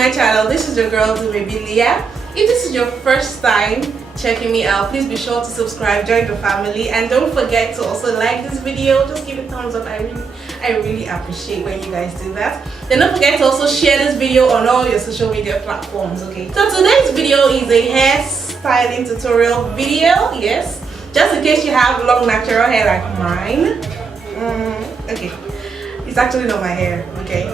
my channel. This is your girl Dumebilia. If this is your first time checking me out, please be sure to subscribe, join the family, and don't forget to also like this video. Just give it a thumbs up. I really appreciate when you guys do that. Then don't forget to also share this video on all your social media platforms. Okay, so today's video is a hair styling tutorial video. Yes, just in case you have long natural hair like mine. Okay, it's actually not my hair. Okay,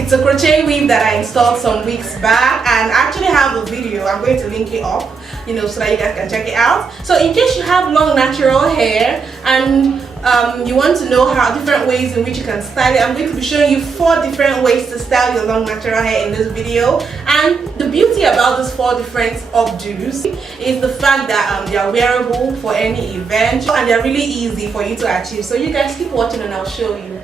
it's a crochet weave that I installed some weeks back, and I actually have a video. I'm going to link it up, so that you guys can check it out. So in case you have long natural hair and you want to know how different ways in which you can style it, I'm going to be showing you 4 different ways to style your long natural hair in this video. And the beauty about these 4 different updos is the fact that they are wearable for any event, and they're really easy for you to achieve. So you guys keep watching and I'll show you.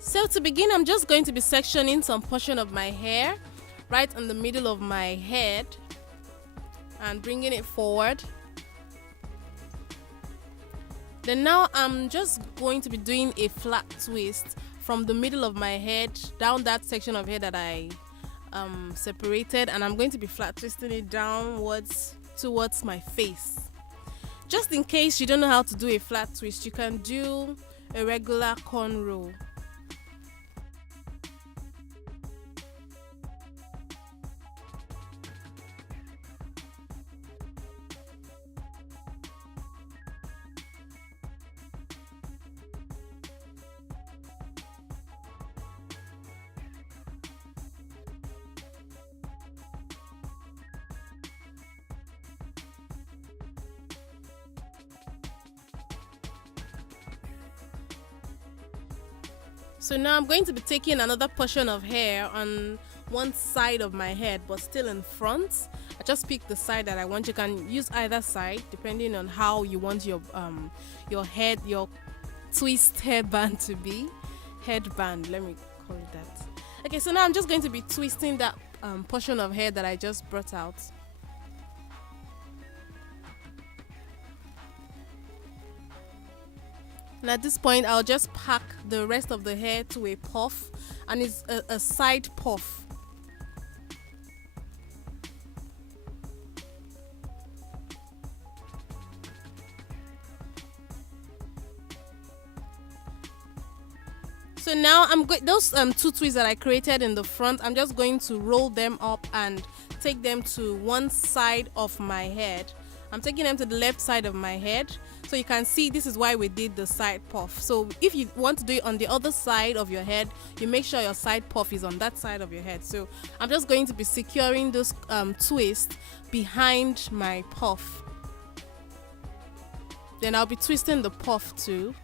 So to begin, I'm just going to be sectioning some portion of my hair right in the middle of my head and bringing it forward. Then now I'm just going to be doing a flat twist from the middle of my head down that section of hair that I separated, and I'm going to be flat twisting it downwards towards my face. Just in case you don't know how to do a flat twist, you can do a regular cornrow. So now I'm going to be taking another portion of hair on one side of my head, but still in front. I just pick the side that I want. You can use either side depending on how you want your twist hairband to be. Headband, let me call it that. Okay, so now I'm just going to be twisting that portion of hair that I just brought out. And at this point, I'll just pack the rest of the hair to a puff, and it's a side puff. So now those 2 twists that I created in the front, I'm just going to roll them up and take them to one side of my head. I'm taking them to the left side of my head. So you can see this is why we did the side puff. So if you want to do it on the other side of your head, you make sure your side puff is on that side of your head. So I'm just going to be securing this twist behind my puff. Then I'll be twisting the puff too.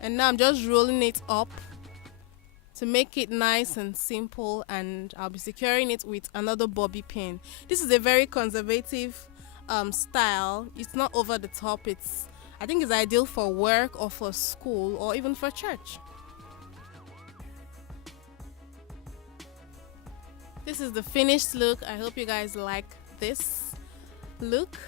And now I'm just rolling it up to make it nice and simple, and I'll be securing it with another bobby pin. This is a very conservative style. It's not over the top. I think it's ideal for work or for school or even for church. This is the finished look. I hope you guys like this look.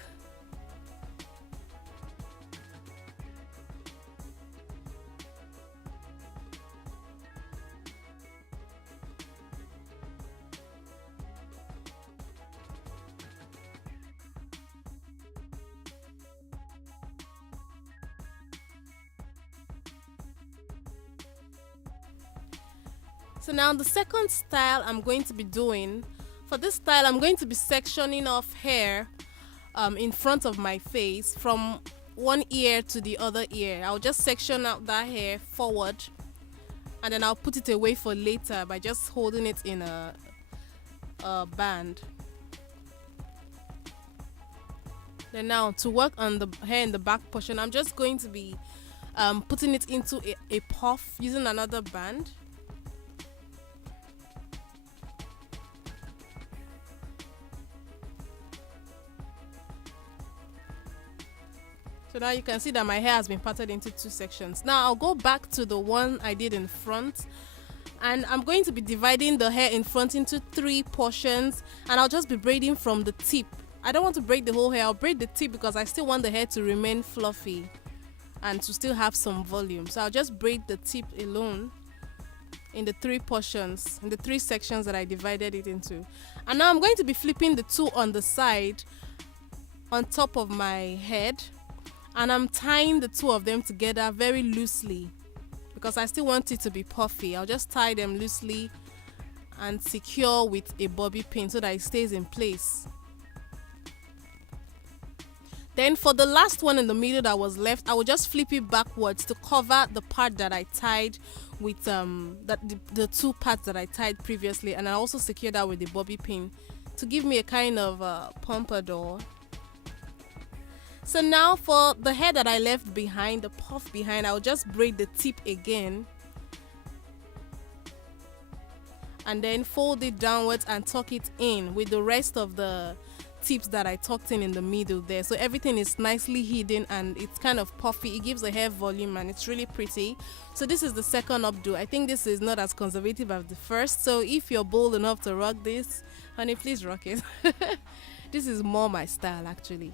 So now the second style I'm going to be doing, for this style I'm going to be sectioning off hair in front of my face from one ear to the other ear. I'll just section out that hair forward, and then I'll put it away for later by just holding it in a band. Then now to work on the hair in the back portion, I'm just going to be putting it into a puff using another band. So now you can see that my hair has been parted into 2 sections. Now I'll go back to the one I did in front, and I'm going to be dividing the hair in front into 3 portions, and I'll just be braiding from the tip I don't want to braid the whole hair. I'll braid the tip because I still want the hair to remain fluffy and to still have some volume. So I'll just braid the tip alone in the 3 portions, in the 3 sections that I divided it into. And now I'm going to be flipping the 2 on the side on top of my head, and I'm tying the 2 of them together very loosely because I still want it to be puffy. I'll just tie them loosely and secure with a bobby pin so that it stays in place. Then for the last one in the middle that was left, I will just flip it backwards to cover the part that I tied with the 2 parts that I tied previously, and I also secure that with the bobby pin to give me a kind of pompadour. So now for the hair that I left behind, the puff behind, I'll just braid the tip again and then fold it downwards and tuck it in with the rest of the tips that I tucked in the middle there. So everything is nicely hidden and it's kind of puffy. It gives the hair volume and it's really pretty. So this is the second updo. I think this is not as conservative as the first. So if you're bold enough to rock this, honey, please rock it. This is more my style actually.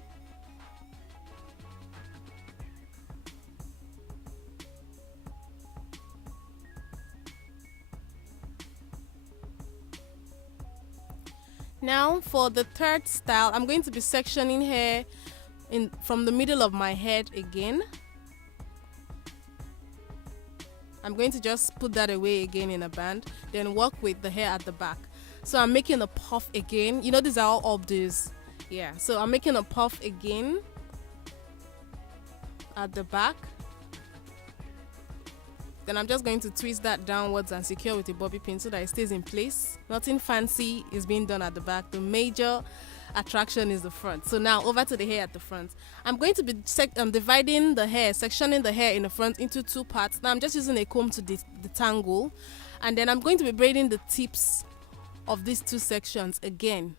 Now for the third style, I'm going to be sectioning hair from the middle of my head again. I'm going to just put that away again in a band, then work with the hair at the back. So I'm making a puff again. You know, these are all updos. Yeah, so I'm making a puff again at the back. Then I'm just going to twist that downwards and secure with a bobby pin so that it stays in place. Nothing fancy is being done at the back. The major attraction is the front. So now over to the hair at the front. I'm going to be dividing the hair, sectioning the hair in the front into 2 parts. Now I'm just using a comb to detangle, and then I'm going to be braiding the tips of these 2 sections again.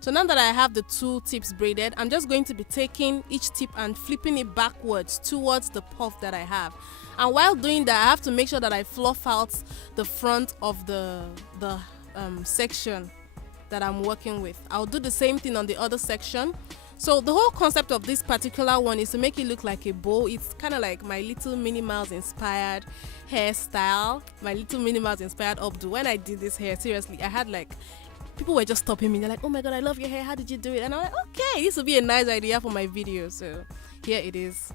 So now that I have the 2 tips braided, I'm just going to be taking each tip and flipping it backwards towards the puff that I have. And while doing that, I have to make sure that I fluff out the front of the section that I'm working with. I'll do the same thing on the other section. So the whole concept of this particular one is to make it look like a bow. It's kind of like my little Minnie Mouse inspired hairstyle, my little Minnie Mouse inspired updo. When I did this hair, seriously, I had like, people were just stopping me. They're like, oh my god, I love your hair, how did you do it? And I'm like, okay, this would be a nice idea for my video. So here it is.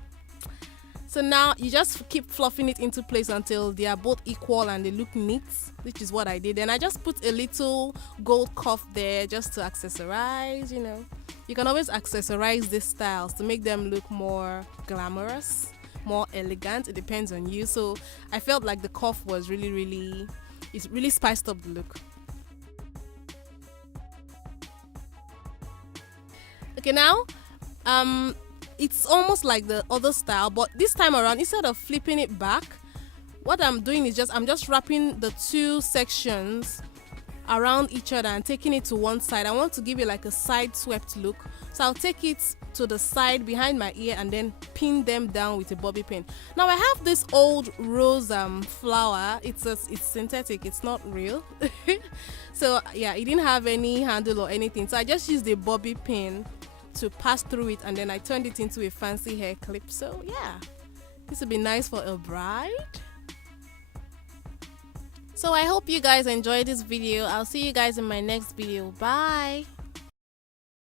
So now you just keep fluffing it into place until they are both equal and they look neat, which is what I did. And I just put a little gold cuff there just to accessorize, you know. You can always accessorize these styles to make them look more glamorous, more elegant. It depends on you. So I felt like the cuff was really spiced up the look. Okay, now it's almost like the other style, but this time around, instead of flipping it back, what I'm doing is I'm just wrapping the 2 sections around each other and taking it to one side. I want to give it like a side swept look, so I'll take it to the side behind my ear and then pin them down with a bobby pin. Now I have this old rose flower. It's synthetic, it's not real. So yeah, it didn't have any handle or anything, so I just used a bobby pin to pass through it, and then I turned it into a fancy hair clip. So yeah, this would be nice for a bride. So I hope you guys enjoyed this video. I'll see you guys in my next video. Bye.